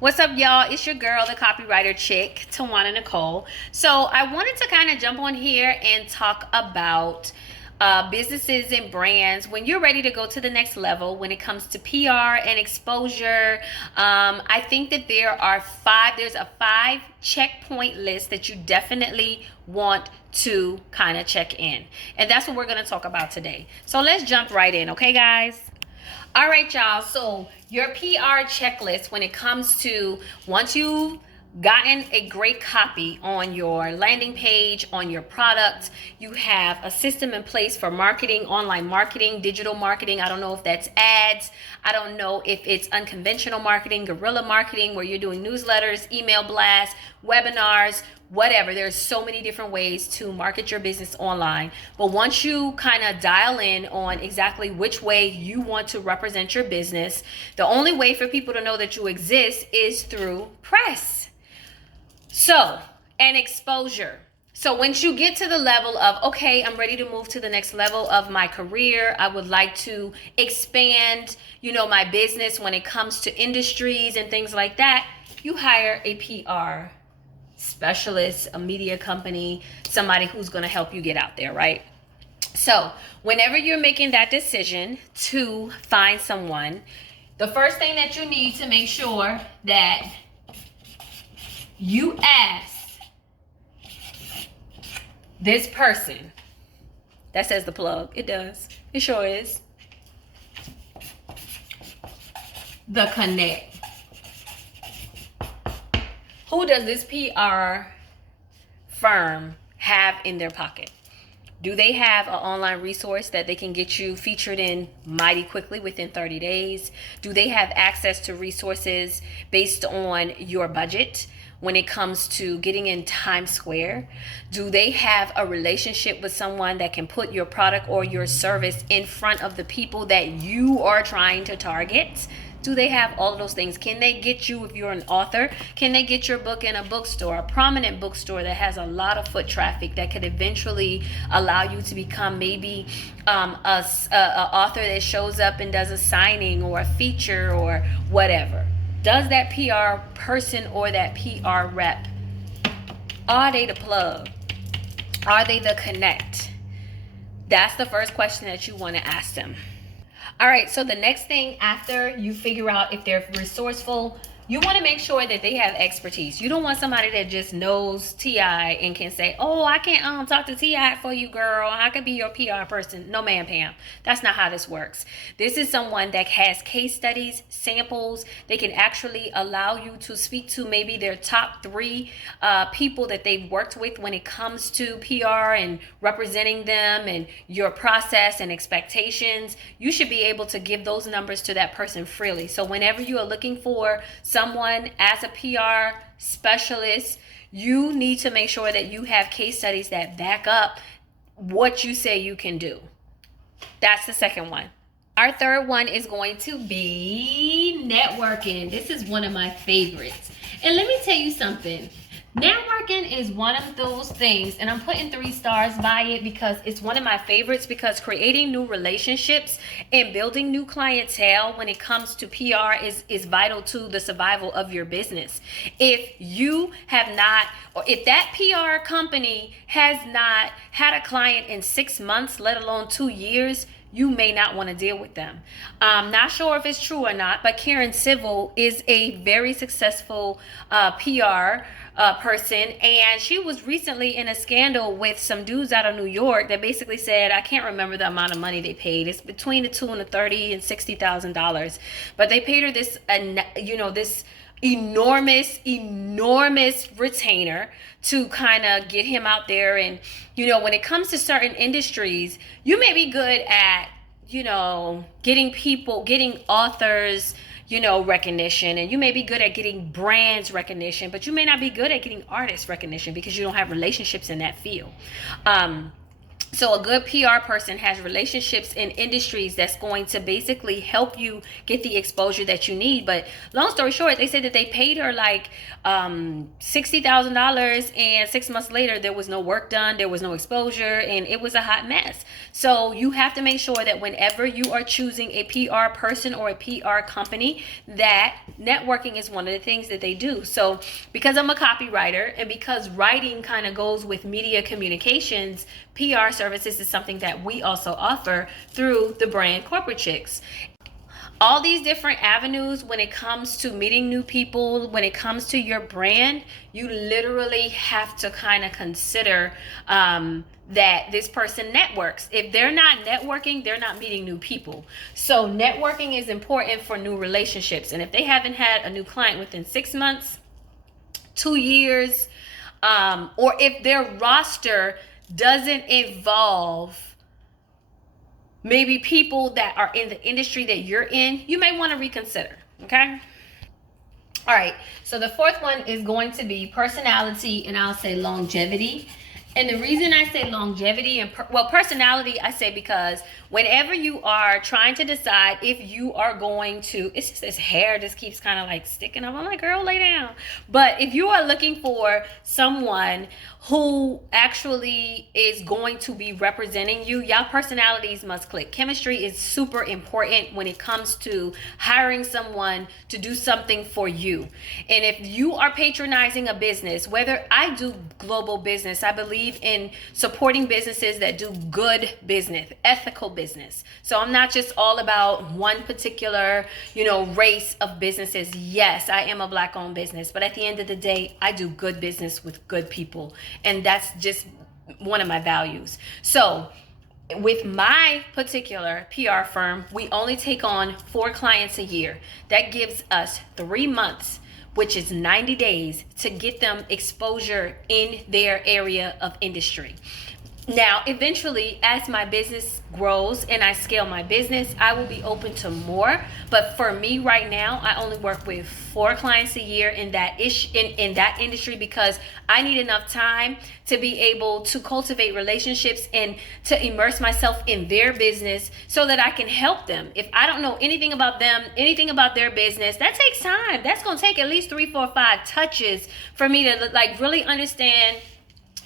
What's up, y'all? It's your girl, the copywriter chick, Tawana Nicole. So I wanted to kind of jump on here and talk about businesses and brands when you're ready to go to the next level when it comes to PR and exposure. I think that there's a 5 checkpoint list that you definitely want to kind of check in. And that's what we're going to talk about today. So let's jump right in, okay, guys? All right, y'all. So your PR checklist when it comes to once you've gotten a great copy on your landing page, on your product, you have a system in place for marketing, online marketing, digital marketing. I don't know if that's ads. I don't know if it's unconventional marketing, guerrilla marketing, where you're doing newsletters, email blasts, webinars, whatever. There's so many different ways to market your business online. But once you kind of dial in on exactly which way you want to represent your business, the only way for people to know that you exist is through press. So, and exposure. So once you get to the level of, okay, I'm ready to move to the next level of my career, I would like to expand, my business when it comes to industries and things like that, you hire a PR specialist, a media company, somebody who's going to help you get out there, right? So whenever you're making that decision to find someone, the first thing that you need to make sure that you ask this person. That says the plug. It does. It sure is. The connect. Who does this PR firm have in their pocket? Do they have an online resource that they can get you featured in mighty quickly within 30 days? Do they have access to resources based on your budget when it comes to getting in Times Square? Do they have a relationship with someone that can put your product or your service in front of the people that you are trying to target? Do they have all of those things? Can they get you, if you're an author, can they get your book in a bookstore, a prominent bookstore that has a lot of foot traffic that could eventually allow you to become maybe a author that shows up and does a signing or a feature or whatever? Does that PR person or that PR rep, are they the plug? Are they the connect? That's the first question that you want to ask them. All right, so the next thing after you figure out if they're resourceful, you want to make sure that they have expertise. You don't want somebody that just knows TI and can say, oh, I can't talk to TI for you, girl. I could be your PR person. No, ma'am, Pam. That's not how this works. This is someone that has case studies, samples. They can actually allow you to speak to maybe their top 3 people that they've worked with when it comes to PR and representing them and your process and expectations. You should be able to give those numbers to that person freely. So whenever you are looking for someone as a PR specialist, you need to make sure that you have case studies that back up what you say you can do. That's the second one. Our third one is going to be networking. This is one of my favorites. And let me tell you something. Networking is one of those things, and I'm putting 3 stars by it because it's one of my favorites, because creating new relationships and building new clientele when it comes to PR is vital to the survival of your business. If you have not, or if that PR company has not had a client in 6 months, let alone 2 years, you may not want to deal with them. I'm not sure if it's true or not, but Karen Civil is a very successful PR person, and she was recently in a scandal with some dudes out of New York that basically said, I can't remember the amount of money they paid. It's between the $2 and the $30 and $60,000, but they paid her this, this enormous retainer to kind of get him out there. And when it comes to certain industries, you may be good at getting authors recognition, and you may be good at getting brands recognition, but you may not be good at getting artist recognition because you don't have relationships in that field. So a good PR person has relationships in industries that's going to basically help you get the exposure that you need. But long story short, they said that they paid her like $60,000, and 6 months later there was no work done, there was no exposure, and it was a hot mess. So you have to make sure that whenever you are choosing a PR person or a PR company, that networking is one of the things that they do. So because I'm a copywriter and because writing kind of goes with media communications, PR services is something that we also offer through the brand Corporate Chicks. All these different avenues, when it comes to meeting new people, when it comes to your brand, you literally have to kind of consider that this person networks. If they're not networking, they're not meeting new people. So networking is important for new relationships. And if they haven't had a new client within 6 months, 2 years, or if their roster doesn't involve maybe people that are in the industry that you're in, you may want to reconsider. Okay. All right. So the fourth one is going to be personality, and I'll say longevity. And the reason I say longevity and personality, I say because whenever you are trying to decide if you are going to, it's just this hair just keeps kind of like sticking up. I'm like, girl, lay down. But if you are looking for someone who actually is going to be representing you, y'all personalities must click. Chemistry is super important when it comes to hiring someone to do something for you. And if you are patronizing a business, whether I do global business, I believe in supporting businesses that do good business, ethical business. So I'm not just all about one particular, race of businesses. Yes, I am a Black-owned business, but at the end of the day, I do good business with good people. And that's just one of my values. So with my particular PR firm, we only take on 4 clients a year. That gives us 3 months, which is 90 days, to get them exposure in their area of industry. Now, eventually, as my business grows and I scale my business, I will be open to more. But for me right now, I only work with 4 clients a year in that in that industry, because I need enough time to be able to cultivate relationships and to immerse myself in their business so that I can help them. If I don't know anything about them, anything about their business, that takes time. That's going to take at least 3, 4, 5 touches for me to really understand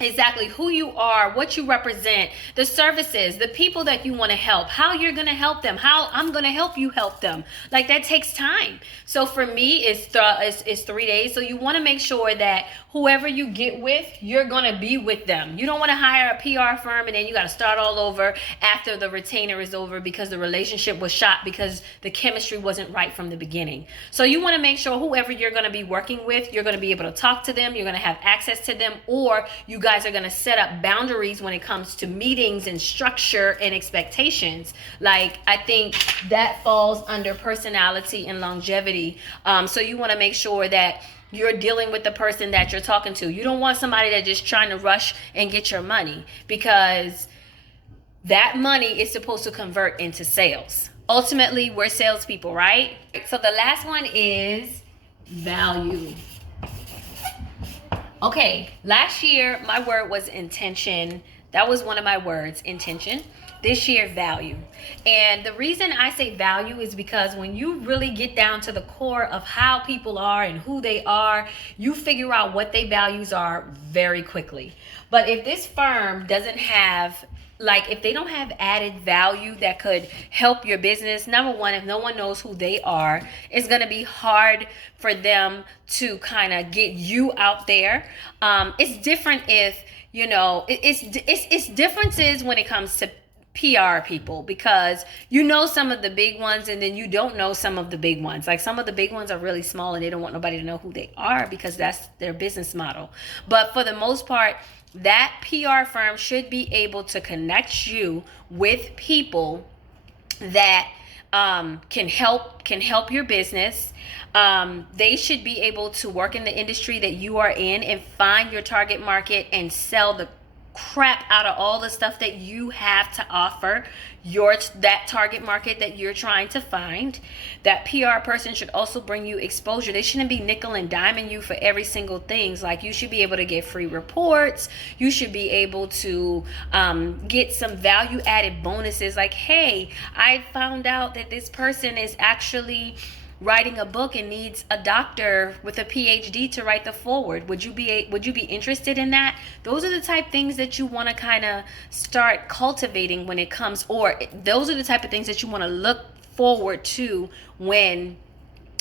exactly who you are, what you represent, the services, the people that you want to help, how you're going to help them, how I'm going to help you help them. That takes time. So for me, it's 3 days. So you want to make sure that whoever you get with, you're going to be with them. You don't want to hire a PR firm and then you got to start all over after the retainer is over because the relationship was shot because the chemistry wasn't right from the beginning. So you want to make sure whoever you're going to be working with, you're going to be able to talk to them, you're going to have access to them, or you guys are going to set up boundaries when it comes to meetings and structure and expectations. I think that falls under personality and longevity. So you want to make sure that you're dealing with the person that you're talking to. You don't want somebody that's just trying to rush and get your money, because that money is supposed to convert into sales. Ultimately, we're salespeople, right? So the last one is value. Okay, last year my word was intention. That was one of my words, intention. This year, value. And the reason I say value is because when you really get down to the core of how people are and who they are, you figure out what their values are very quickly. But if this firm doesn't have, if they don't have added value that could help your business, number one, if no one knows who they are, it's going to be hard for them to kind of get you out there. It's different if, it's differences when it comes to PR people, because some of the big ones and then you don't know some of the big ones. Some of the big ones are really small and they don't want nobody to know who they are because that's their business model. But for the most part, that PR firm should be able to connect you with people that can help your business. They should be able to work in the industry that you are in and find your target market and sell the crap out of all the stuff that you have to offer that target market that you're trying to find. That PR person should also bring you exposure. They shouldn't be nickel and diming you for every single thing. Like, you should be able to get free reports. You should be able to get some value added bonuses. Like, hey, I found out that this person is actually writing a book and needs a doctor with a PhD to write the foreword. Would you be interested in that? Those are the type things that you want to kind of start cultivating when it comes, or those are the type of things that you want to look forward to when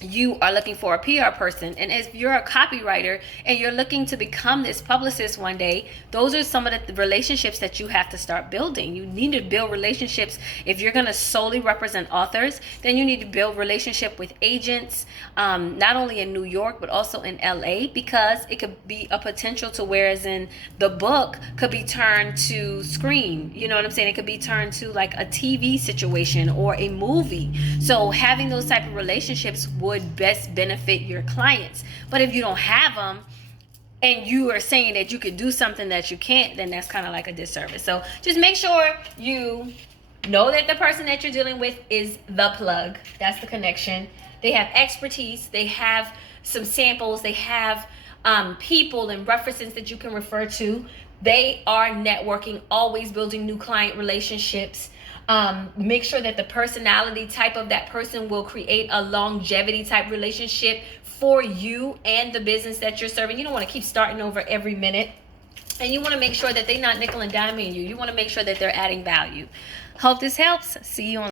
you are looking for a PR person. And if you're a copywriter and you're looking to become this publicist one day, those are some of the relationships that you have to start building. You need to build relationships. If you're going to solely represent authors, then you need to build relationship with agents, not only in New York, but also in LA, because it could be a potential to, whereas in the book could be turned to screen. You know what I'm saying? It could be turned to like a TV situation or a movie. So having those type of relationships would best benefit your clients. But if you don't have them and you are saying that you could do something that you can't, then that's kind of like a disservice. So just make sure you know that the person that you're dealing with is the plug. That's the connection. They have expertise. They have some samples. They have people and references that you can refer to. They are networking, always building new client relationships. Make sure that the personality type of that person will create a longevity type relationship for you and the business that you're serving. You don't want to keep starting over every minute. And you want to make sure that they're not nickel and diming you. You want to make sure that they're adding value. Hope this helps. See you on